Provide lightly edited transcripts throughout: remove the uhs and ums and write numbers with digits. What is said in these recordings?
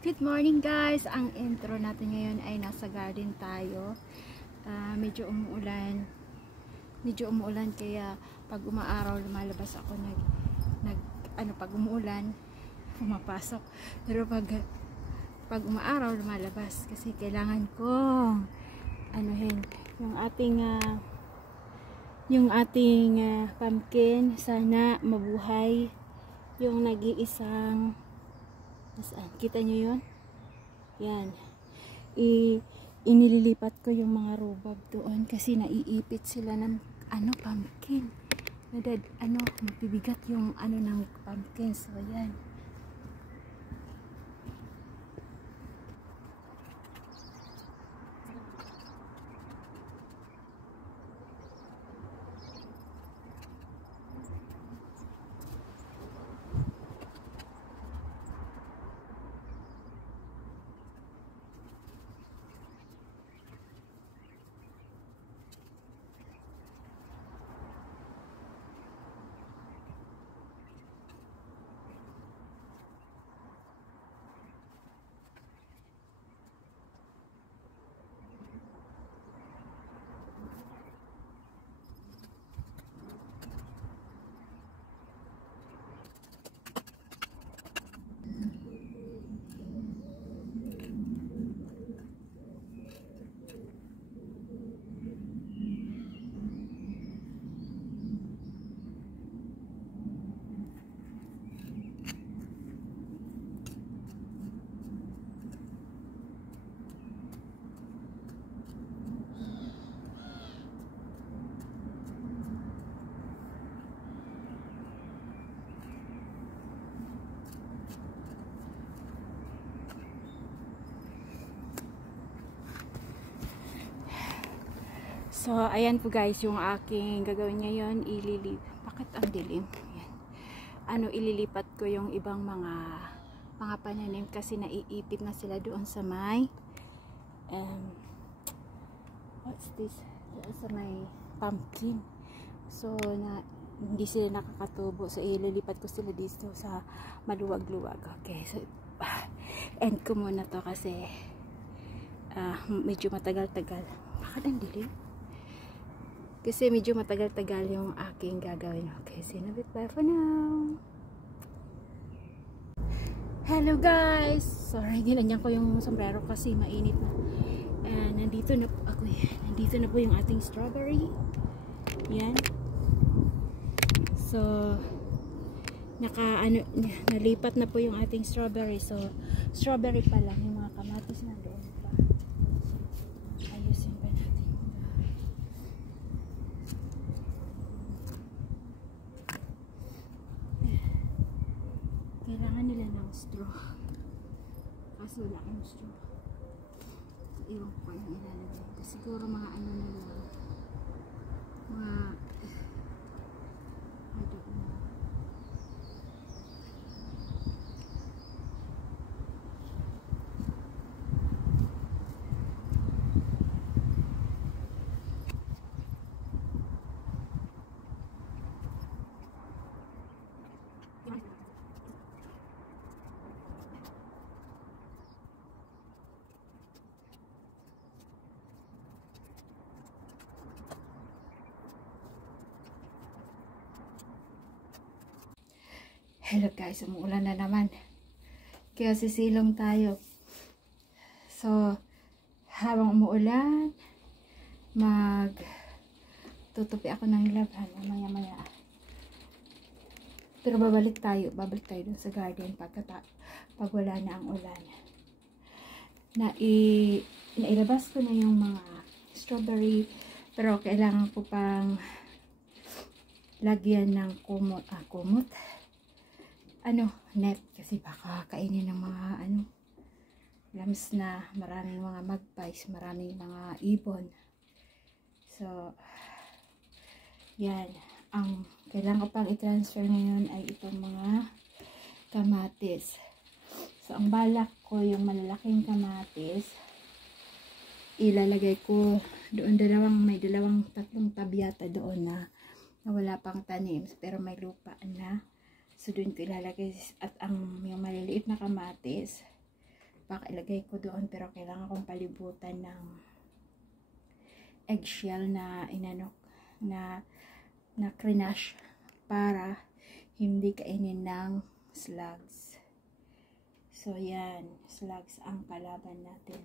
Good morning guys! Ang intro natin ngayon ay nasa garden tayo. Medyo umuulan. Kaya pag umaaraw lumalabas ako pag umuulan pumapasok. Pero pag umaaraw lumalabas kasi kailangan ko anuhin yung ating pumpkin, sana mabuhay yung nag-iisang. Kita nyo yun? Yan. Inililipat ko yung mga rhubarb doon kasi naiipit sila ng pumpkin. Mabibigat yung ng pumpkin. So, yan. So, ayan po guys, yung aking gagawin ngayon, bakit ang dilim? Ayan. Ililipat ko yung ibang mga pananim kasi naiipit na sila doon sa may what's this? Doon sa may pumpkin. So, hindi sila nakakatubo. So, ililipat ko sila dito sa maluwag-luwag. Okay, so end ko muna to kasi medyo matagal-tagal. Bakit ang dilim? Kasi medyo matagal-tagal yung aking gagawin. Okay, see you bye for now. Hello guys! Sorry, ginanyan ko yung sombrero kasi mainit na. And nandito na po ako. Nandito na po yung ating strawberry. Yan. So, nalipat na po yung ating strawberry. So, strawberry pa lang. Yung mga kamatis na doon pa. Ayusin pa natin. Kailangan nila ng straw. Kaso wala akong straw. So, iwan ko yung ilalagay. Siguro mga na lang. Mga I don't know. Hello guys, umuulan na naman. Kaya sisilong tayo. So, habang umuulan, tutupi ako ng laban maya-maya. Pero babalik tayo dun sa garden pag wala na ang ulan. Nailabas ko na yung mga strawberry, pero kailangan ko pang lagyan ng kumot. Net kasi baka kainin ng mga lambs na maraming mga magpies, maraming mga ibon. So, yan. Ang kailangan ko pang i-transfer ngayon ay itong mga kamatis. So, ang balak ko yung malalaking kamatis, ilalagay ko doon tatlong tabyata doon na wala pang tanim pero may lupa na. So, doon ko ilalagay at yung maliliit na kamatis backpack, ilagay ko doon, pero kailangan kong palibutan ng eggshell na inano, na crinash para hindi kainin ng slugs. So yan, slugs ang kalaban natin.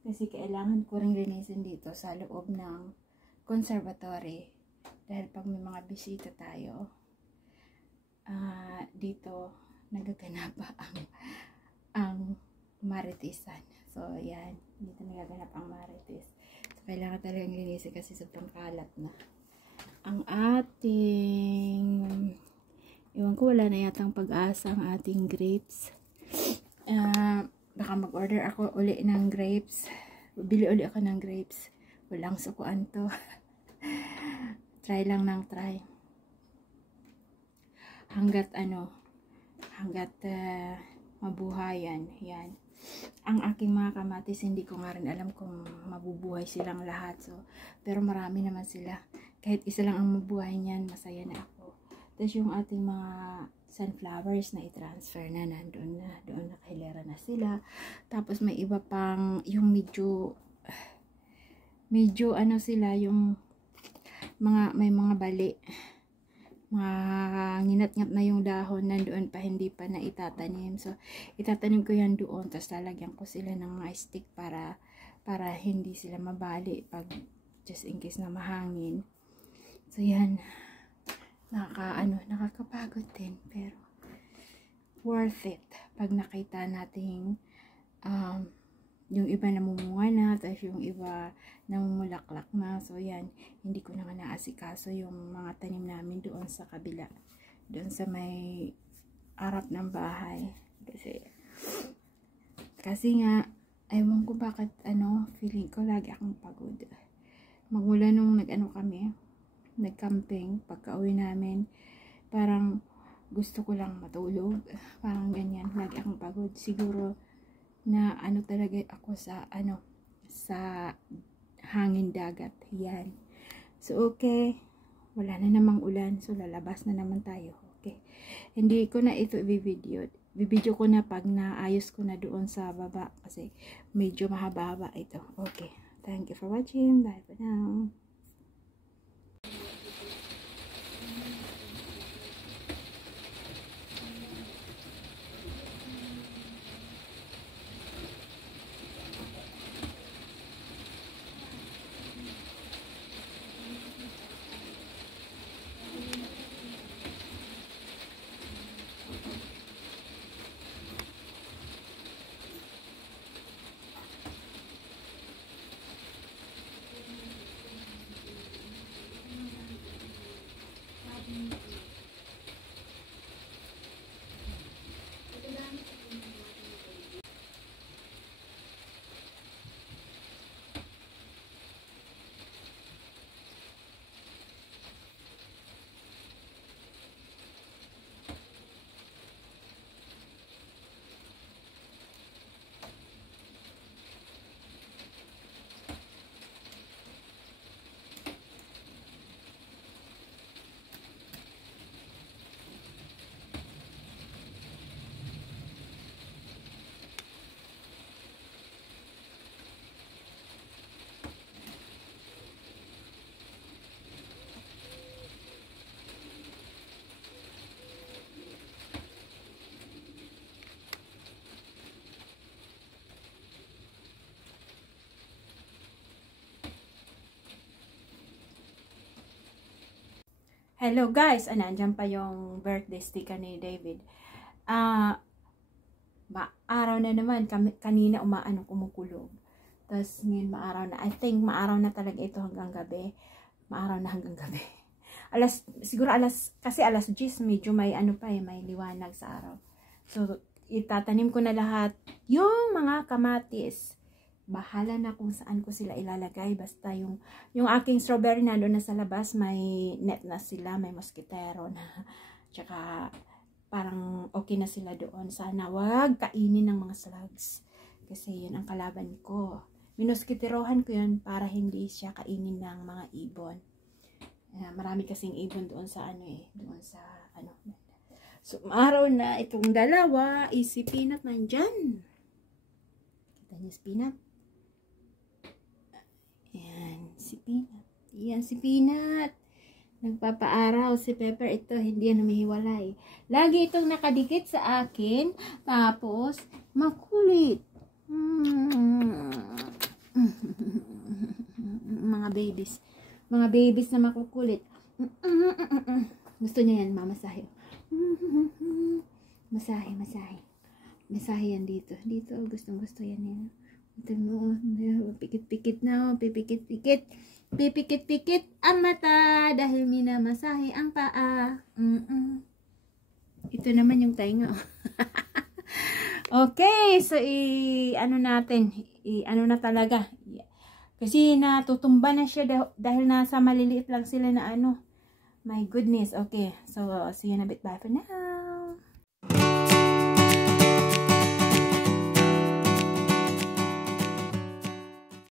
Kasi kailangan ko rin linisin dito sa loob ng conservatory. Dahil pag may mga bisita tayo, dito nagaganap ang maritisan. So, yan. Dito nagaganap ang maritis. So, kailangan talagang linisin kasi sobrang kalat na. Ang ating, iwan ko, wala na yatang pag-asa ang ating grapes. Baka mag-order ako uli ng grapes. Bili uli ako ng grapes. Walang sukuan to. Try lang ng try. Hanggat mabuhayan. Yan. Ang aking mga kamatis, hindi ko nga rin alam kung mabubuhay silang lahat. So, pero marami naman sila. Kahit isa lang ang mabuhay niyan, masaya na ako. Tapos yung ating mga sunflowers na i-transfer na doon nakahilera na sila. Tapos may iba pang yung medyo sila, yung may mga bali, mga nginat-ngat na yung dahon, nandoon pa, hindi pa na itatanim. So itatanim ko yan doon, tapos lalagyan ko sila ng mga stick para hindi sila mabali pag just in case na mahangin. So yan, nakakapagod din, pero worth it pag nakita nating yung iba namumunga na, tapos yung iba namumulaklak na. So yan, hindi ko na nga naasikaso yung mga tanim namin doon sa kabila, doon sa may harap ng bahay. Kasi nga, ewan ko bakit feeling ko lagi akong pagod. Magmula nung nag-camping, pagka-uwi namin, parang gusto ko lang matulog. Parang ganyan, lagi akong pagod. Siguro na talaga ako sa hangin dagat. Yan. So okay, wala na namang ulan, so lalabas na naman tayo. Okay, hindi ko na ito i-video ko na pag naayos ko na doon sa baba kasi medyo mahaba-haba ito. Okay, thank you for watching. Bye for now. Hello guys, nandyan pa yung birthday sticker ni David. Maaraw na naman, kanina kumukulog. Tapos ngayon maaraw na. I think maaraw na talaga ito hanggang gabi. Maaraw na hanggang gabi. Kasi alas 10, medyo may may liwanag sa araw. So, itatanim ko na lahat yung mga kamatis. Bahala na kung saan ko sila ilalagay. Basta yung aking strawberry na doon na sa labas, may net na sila, may mosquitero na. Tsaka parang okay na sila doon. Sana wag kainin ng mga slugs. Kasi yun ang kalaban ko. Minoskiterohan ko yun para hindi siya kainin ng mga ibon. Marami kasing ibon doon sa doon sa So, araw na itong dalawa, si Peanut nandyan. Kita niyo si Peanut? Ayan, si Peanut. Ayan, si Peanut. Nagpapaaraw si Pepper. Ito, hindi yan humihiwalay. Lagi itong nakadikit sa akin. Tapos, makulit. Mga babies. Mga babies na makukulit. Gusto niya yan, mamasahe. Masahe, masahe. Masahe yan dito. Dito, gustong-gusto yan yan. Ito mo, pikit-pikit na, pipikit-pikit. Pipikit-pikit ang mata dahil minamasahe ang paa. Ito naman yung tainga. Okay, so ano natin, ano na talaga. Kasi natutumba na siya dahil nasa maliliit lang sila na ano. My goodness. Okay, so see you in a bit. Bye for now.